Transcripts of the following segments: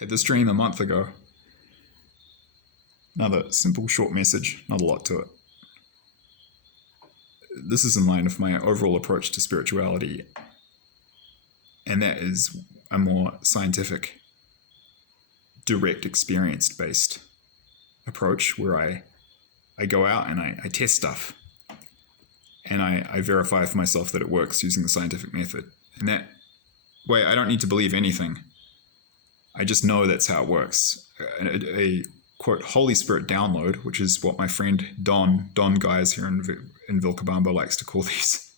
Had this dream a month ago. Another simple, short message, not a lot to it. This is in line with my overall approach to spirituality, and that is a more scientific, direct, experience-based approach where I go out and I test stuff, and I verify for myself that it works using the scientific method. And that way, I don't need to believe anything. I just know that's how it works. A quote, Holy Spirit download, which is what my friend Don Guys here in Vilcabamba likes to call these,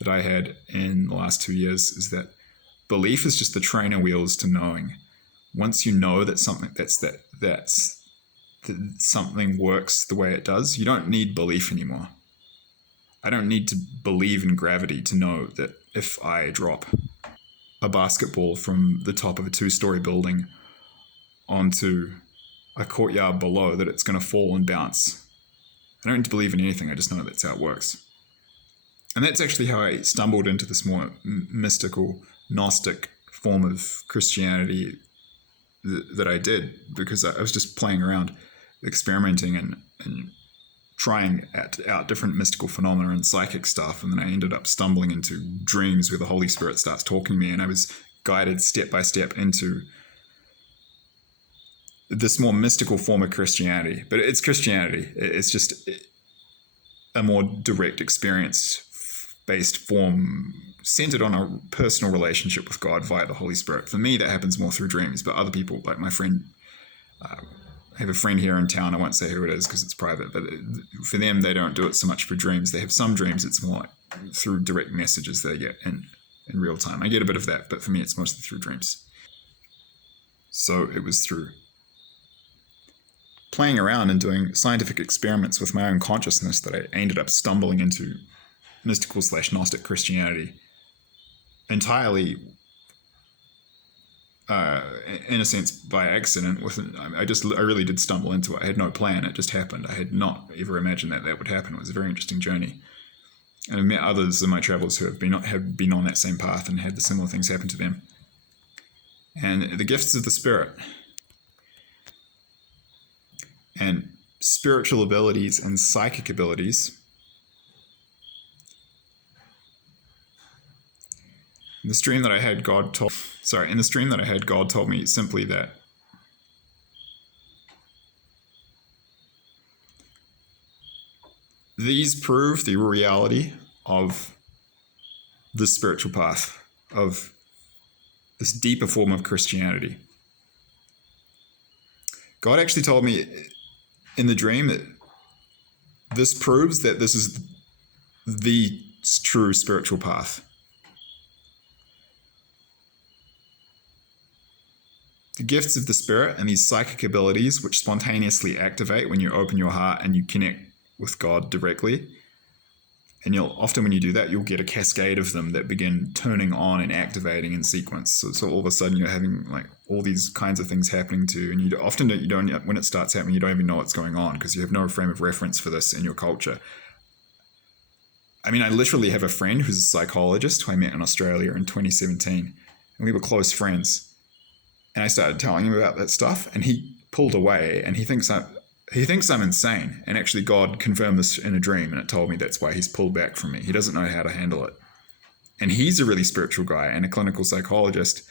that I had in the last 2 years, is that belief is just the trainer wheels to knowing. Once you know that something that something works the way it does, you don't need belief anymore. I don't need to believe in gravity to know that if I drop a basketball from the top of a 2-story building onto a courtyard below, that it's going to fall and bounce. I don't need to believe in anything. I just know that's how it works. And that's actually how I stumbled into this more mystical, Gnostic form of Christianity that I did, because I was just playing around, experimenting and trying out different mystical phenomena and psychic stuff. And then I ended up stumbling into dreams where the Holy Spirit starts talking to me, and I was guided step by step into this more mystical form of Christianity. But it's Christianity. It's just a more direct, experience-based form centered on a personal relationship with God via the Holy Spirit. For me, that happens more through dreams, but other people, like my friend, I have a friend here in town, I won't say who it is because it's private, but for them, they don't do it so much for dreams. They have some dreams, it's more like through direct messages they get in real time. I get a bit of that, but for me, it's mostly through dreams. So it was through playing around and doing scientific experiments with my own consciousness that I ended up stumbling into mystical/Gnostic Christianity entirely, in a sense, by accident. I really did stumble into it. I had no plan. It just happened. I had not ever imagined that would happen. It was a very interesting journey. And I've met others in my travels who have been on that same path and had the similar things happen to them. And the gifts of the Spirit and spiritual abilities and psychic abilities. In the dream that I had, God told me simply that these prove the reality of the spiritual path, of this deeper form of Christianity. God actually told me in the dream that this proves that this is the true spiritual path. The gifts of the Spirit and these psychic abilities, which spontaneously activate when you open your heart and you connect with God directly. And often when you do that, you'll get a cascade of them that begin turning on and activating in sequence. So all of a sudden you're having like all these kinds of things happening to you. And you don't, when it starts happening, you don't even know what's going on because you have no frame of reference for this in your culture. I mean, I literally have a friend who's a psychologist who I met in Australia in 2017, and we were close friends. And I started telling him about that stuff, and he pulled away, and he thinks I'm insane. And actually, God confirmed this in a dream, and it told me that's why he's pulled back from me. He doesn't know how to handle it. And he's a really spiritual guy and a clinical psychologist.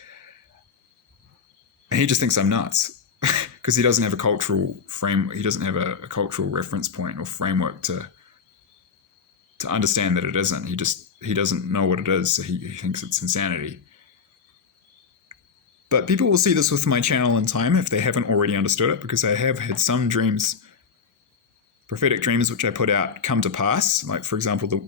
And he just thinks I'm nuts because he doesn't have a cultural he doesn't have a cultural reference point or framework to understand that it isn't. He doesn't know what it is, so he thinks it's insanity. But people will see this with my channel in time if they haven't already understood it, because I have had some dreams, prophetic dreams, which I put out come to pass. Like, for example,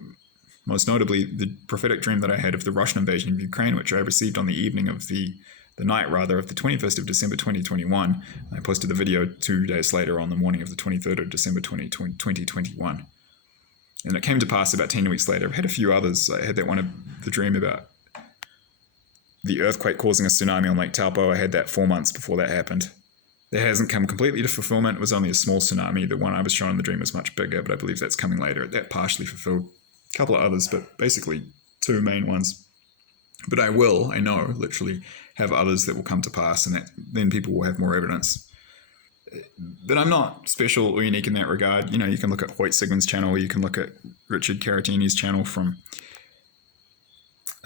most notably, the prophetic dream that I had of the Russian invasion of Ukraine, which I received on the evening of the night of the 21st of December 2021. I posted the video 2 days later on the morning of the 23rd of December 2021. And it came to pass about 10 weeks later. I've had a few others. I had that one of the dream about the earthquake causing a tsunami on Lake Taupo. I had that 4 months before that happened. That hasn't come completely to fulfillment. It was only a small tsunami. The one I was shown in the dream was much bigger, but I believe that's coming later. That partially fulfilled. A couple of others, but basically 2 main ones. But I know, literally have others that will come to pass, and that then people will have more evidence. But I'm not special or unique in that regard. You know, you can look at Hoyt Sigmund's channel, or you can look at Richard Caratini's channel from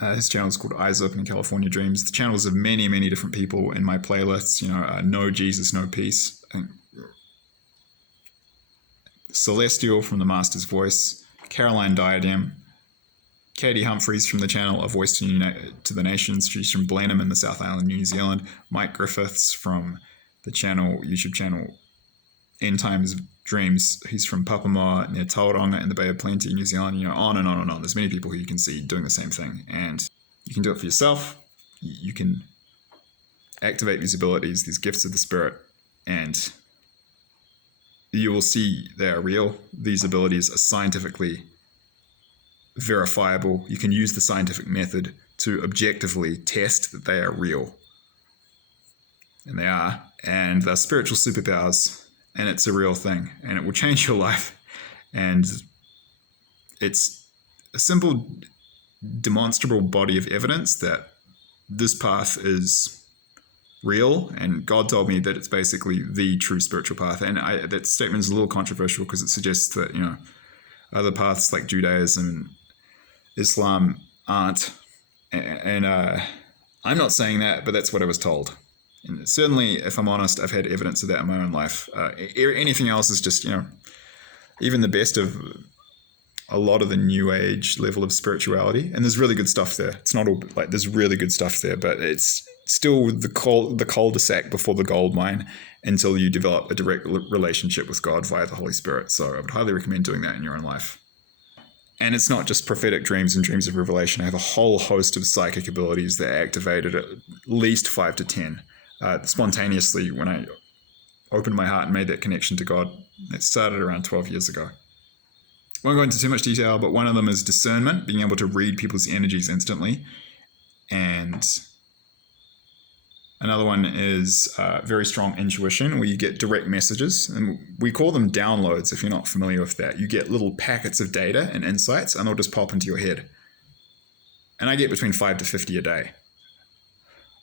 his channel is called Eyes Open California Dreams. The channels of many, many different people in my playlists. You know, No Jesus, No Peace, Celestial from The Master's Voice, Caroline Diadem, Katie Humphreys from the channel A Voice to the Nations. She's from Blenheim in the South Island, New Zealand. Mike Griffiths from the YouTube channel End Times Dreams. He's from Papamoa near Tauranga in the Bay of Plenty, New Zealand. You know, on and on and on. There's many people who you can see doing the same thing, and you can do it for yourself. You can activate these abilities, these gifts of the spirit, and you will see they are real. These abilities are scientifically verifiable. You can use the scientific method to objectively test that they are real. And they are. And they're spiritual superpowers. And it's a real thing. And it will change your life. And it's a simple, demonstrable body of evidence that this path is real. And God told me that it's basically the true spiritual path. And that statement is a little controversial because it suggests that, you know, other paths like Judaism, Islam aren't. And I'm not saying that, but that's what I was told. And certainly, if I'm honest, I've had evidence of that in my own life. Anything else is just, you know, even the best of a lot of the new age level of spirituality. And there's really good stuff there. It's not all like there's really good stuff there, but it's still the cul-de-sac before the gold mine until you develop a direct relationship with God via the Holy Spirit. So I would highly recommend doing that in your own life. And it's not just prophetic dreams and dreams of revelation. I have a whole host of psychic abilities that are activated at least 5 to 10. Spontaneously when I opened my heart and made that connection to God. It started around 12 years ago. I won't go into too much detail, but one of them is discernment, being able to read people's energies instantly. And another one is very strong intuition, where you get direct messages. And we call them downloads, if you're not familiar with that. You get little packets of data and insights, and they'll just pop into your head. And I get between 5 to 50 a day.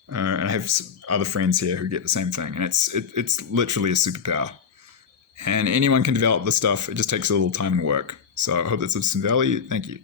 And I have other friends here who get the same thing. And it's literally a superpower. And anyone can develop this stuff. It just takes a little time and work. So I hope that's of some value. Thank you.